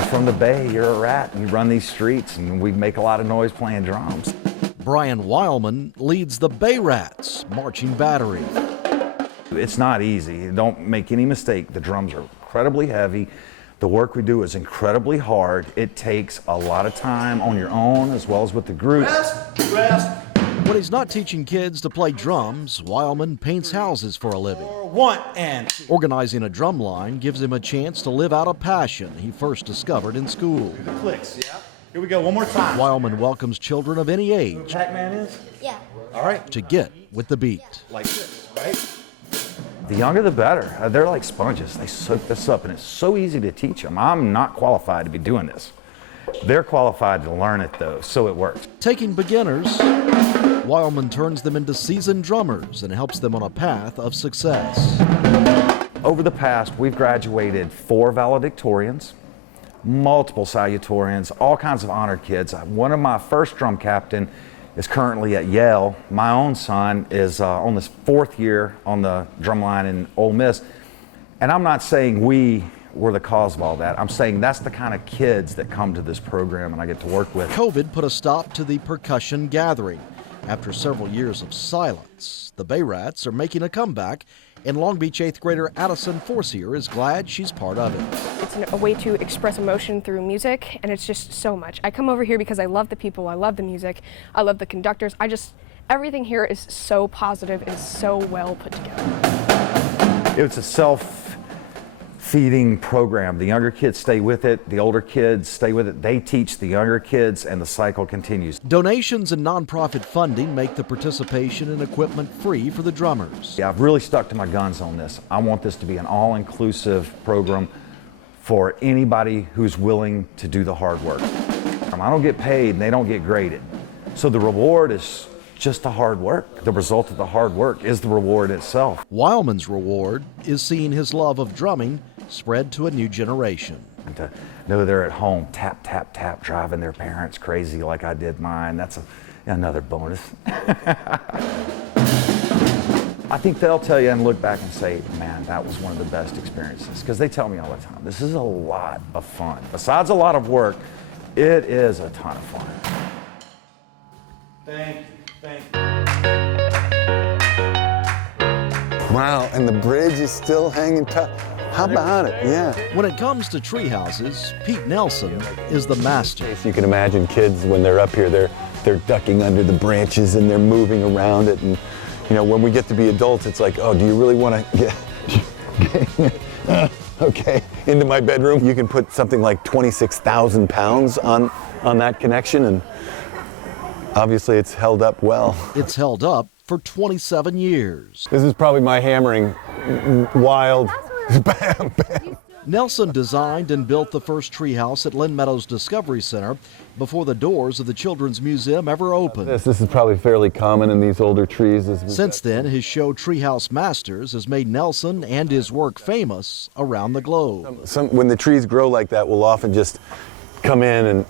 you're from the Bay, you're a rat, and you run these streets, and we make a lot of noise playing drums. Brian Weilman leads the Bay Rats Marching Battery. It's not easy. Don't make any mistake. The drums are incredibly heavy. The work we do is incredibly hard. It takes a lot of time on your own as well as with the group. Rest. When he's not teaching kids to play drums, Weilman paints houses for a living. 1 and 2. Organizing a drum line gives him a chance to live out a passion he first discovered in school. The clicks, yeah. Here we go, one more time. Weilman welcomes children of any age Pac-Man is? Yeah. All right. to get with the beat. Like this, right? The younger the better. They're like sponges. They soak this up, and it's so easy to teach them. I'm not qualified to be doing this. They're qualified to learn it, though, so it works. Taking beginners, Weilman turns them into seasoned drummers and helps them on a path of success. Over the past, we've graduated 4 valedictorians, multiple salutatorians, all kinds of honored kids. One of my first drum captain is currently at Yale. My own son is on his 4th year on the drum line in Ole Miss. And I'm not saying we were the cause of all that. I'm saying that's the kind of kids that come to this program and I get to work with. COVID put a stop to the percussion gathering. After several years of silence, the Bay Rats are making a comeback, and Long Beach 8th grader Addison Forcier is glad she's part of it. It's a way to express emotion through music, and it's just so much. I come over here because I love the people, I love the music, I love the conductors. Everything here is so positive and so well put together. It's a self-feeding program. The younger kids stay with it, the older kids stay with it. They teach the younger kids, and the cycle continues. Donations and nonprofit funding make the participation and equipment free for the drummers. Yeah, I've really stuck to my guns on this. I want this to be an all-inclusive program for anybody who's willing to do the hard work. I don't get paid and they don't get graded. So the reward is just the hard work. The result of the hard work is the reward itself. Weilman's reward is seeing his love of drumming spread to a new generation. And to know they're at home, tap, tap, tap, driving their parents crazy like I did mine, that's another bonus. I think they'll tell you and look back and say, man, that was one of the best experiences. Because they tell me all the time, this is a lot of fun. Besides a lot of work, it is a ton of fun. Thank you. Wow, and the bridge is still hanging tough. How about it? Yeah. When it comes to tree houses, Pete Nelson is the master. You can imagine kids when they're up here, they're ducking under the branches and they're moving around it. And you know, when we get to be adults, it's like, oh, do you really want to get okay, into my bedroom? You can put something like 26,000 pounds on that connection, and obviously it's held up well. It's held up for 27 years. This is probably my hammering wild bam, bam. Nelson designed and built the first treehouse at Lynn Meadows Discovery Center before the doors of the Children's Museum ever opened. This is probably fairly common in these older trees. Since then, his show Treehouse Masters has made Nelson and his work famous around the globe. When the trees grow like that, we'll often just come in and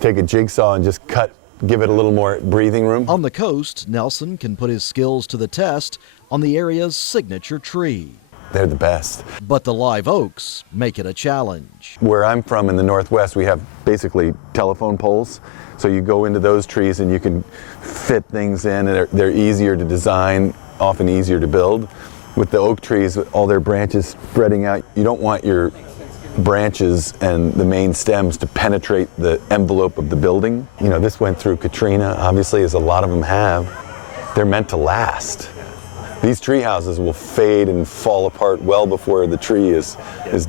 take a jigsaw and just give it a little more breathing room. On the coast, Nelson can put his skills to the test on the area's signature tree. They're the best. But the live oaks make it a challenge. Where I'm from in the Northwest, we have basically telephone poles. So you go into those trees and you can fit things in, and they're easier to design, often easier to build. With the oak trees, with all their branches spreading out, you don't want your branches and the main stems to penetrate the envelope of the building. You know, this went through Katrina, obviously, as a lot of them have. They're meant to last. These tree houses will fade and fall apart well before the tree is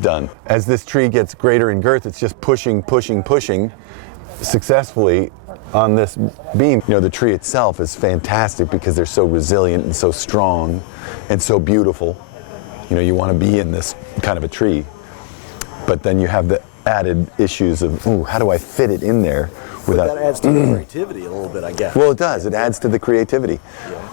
done. As this tree gets greater in girth, it's just pushing successfully on this beam. You know, the tree itself is fantastic because they're so resilient and so strong and so beautiful. You know, you want to be in this kind of a tree. But then you have the added issues of, ooh, how do I fit it in there without... But that adds to the creativity a little bit, I guess. Well, it does. It adds to the creativity.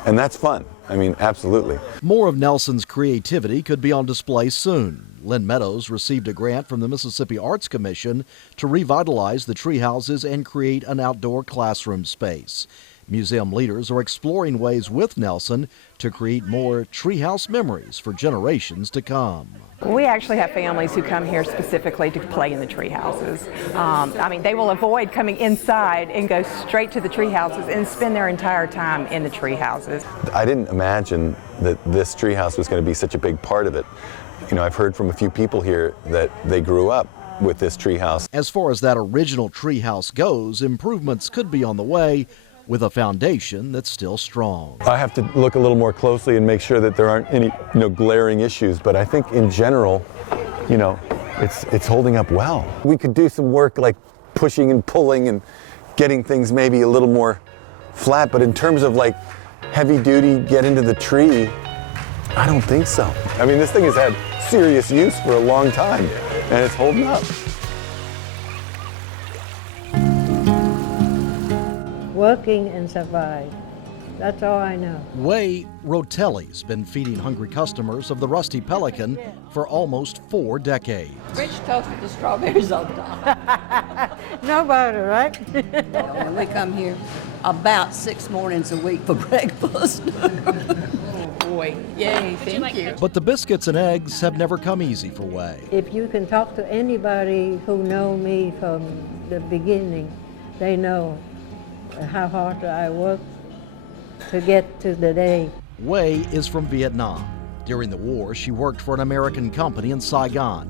And that's fun. I mean, absolutely. More of Nelson's creativity could be on display soon. Lynn Meadows received a grant from the Mississippi Arts Commission to revitalize the tree houses and create an outdoor classroom space. Museum leaders are exploring ways with Nelson to create more treehouse memories for generations to come. We actually have families who come here specifically to play in the tree houses. I mean, they will avoid coming inside and go straight to the tree houses and spend their entire time in the tree houses. I didn't imagine that this treehouse was going to be such a big part of it. You know, I've heard from a few people here that they grew up with this treehouse. As far as that original treehouse goes, improvements could be on the way with a foundation that's still strong. I have to look a little more closely and make sure that there aren't any, glaring issues, but I think in general, it's holding up well. We could do some work like pushing and pulling and getting things maybe a little more flat, but in terms of like heavy duty get into the tree, I don't think so. I mean, this thing has had serious use for a long time and it's holding up. Working and survive. That's all I know. Way Rotelli's been feeding hungry customers of the Rusty Pelican for almost 4 decades. Rich toast with the strawberries on top. No butter, right? And we come here about 6 mornings a week for breakfast. Oh boy, yay, thank you. But the biscuits and eggs have never come easy for Way. If you can talk to anybody who know me from the beginning, they know how hard I work to get to the day. Way is from Vietnam. During the war, she worked for an American company in Saigon.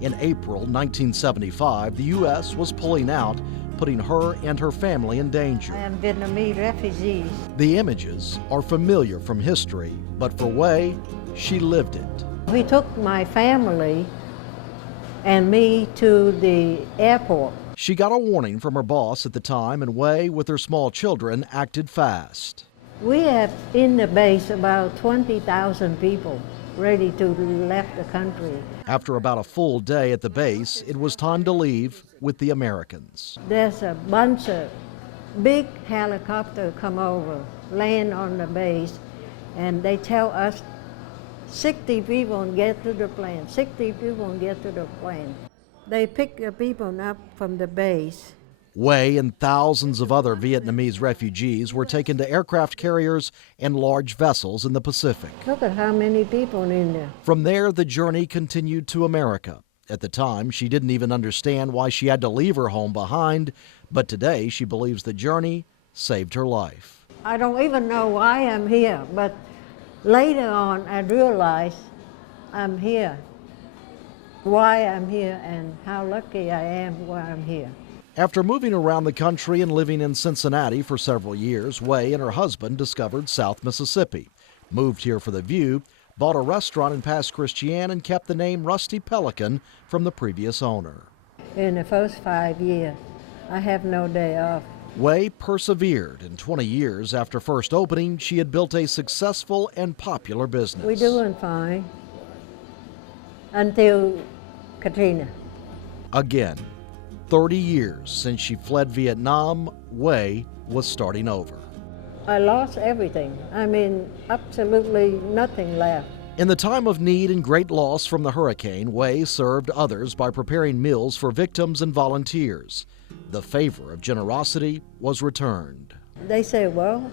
In April 1975, the U.S. was pulling out, putting her and her family in danger. I am Vietnamese refugee. The images are familiar from history, but for Way, she lived it. We took my family and me to the airport. She got a warning from her boss at the time, and Way, with her small children, acted fast. We have in the base about 20,000 people ready to left the country. After about a full day at the base, it was time to leave with the Americans. There's a bunch of big helicopters come over, land on the base, and they tell us 60 people and get to the plane, 60 people and get to the plane. They pick the people up from the base. Way and thousands of other Vietnamese refugees were taken to aircraft carriers and large vessels in the Pacific. Look at how many people in there. From there, the journey continued to America. At the time, she didn't even understand why she had to leave her home behind, but today she believes the journey saved her life. I don't even know why I'm here, but later on I realized I'm here. Why I'm here and how lucky I am why I'm here. After moving around the country and living in Cincinnati for several years, Way and her husband discovered South Mississippi, moved here for the view, bought a restaurant in Pass Christian, and kept the name Rusty Pelican from the previous owner. In the first 5 years, I have no day off. Way persevered. In 20 years after first opening, she had built a successful and popular business. We're doing fine until Katrina. Again, 30 years since she fled Vietnam, Way was starting over. I lost everything. I mean, absolutely nothing left. In the time of need and great loss from the hurricane, Way served others by preparing meals for victims and volunteers. The favor of generosity was returned. They say, well,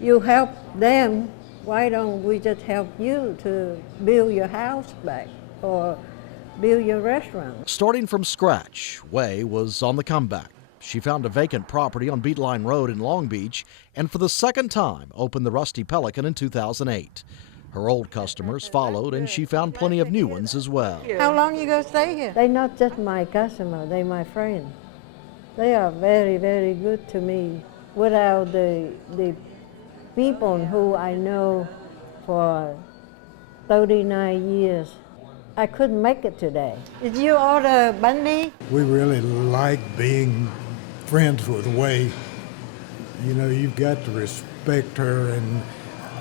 you help them, why don't we just help you to build your house back or build your restaurant? Starting from scratch, Way was on the comeback. She found a vacant property on Beetline Road in Long Beach and for the second time opened the Rusty Pelican in 2008. Her old customers followed and she found plenty of new ones as well. How long you gonna stay here? They're not just my customer, they're my friend. They are very, very good to me. Without the people who I know for 39 years, I couldn't make it today. Did you order banh mi? We really like being friends with Way. You know, you've got to respect her, and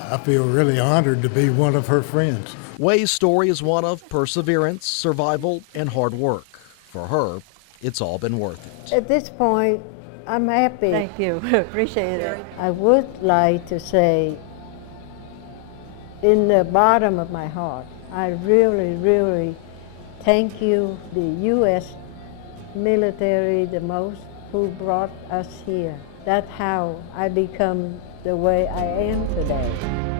I feel really honored to be one of her friends. Way's story is one of perseverance, survival, and hard work. For her, it's all been worth it. At this point, I'm happy. Thank you. Appreciate it. I would like to say, in the bottom of my heart, I really, really thank you, the U.S. military, the most, who brought us here. That's how I become the way I am today.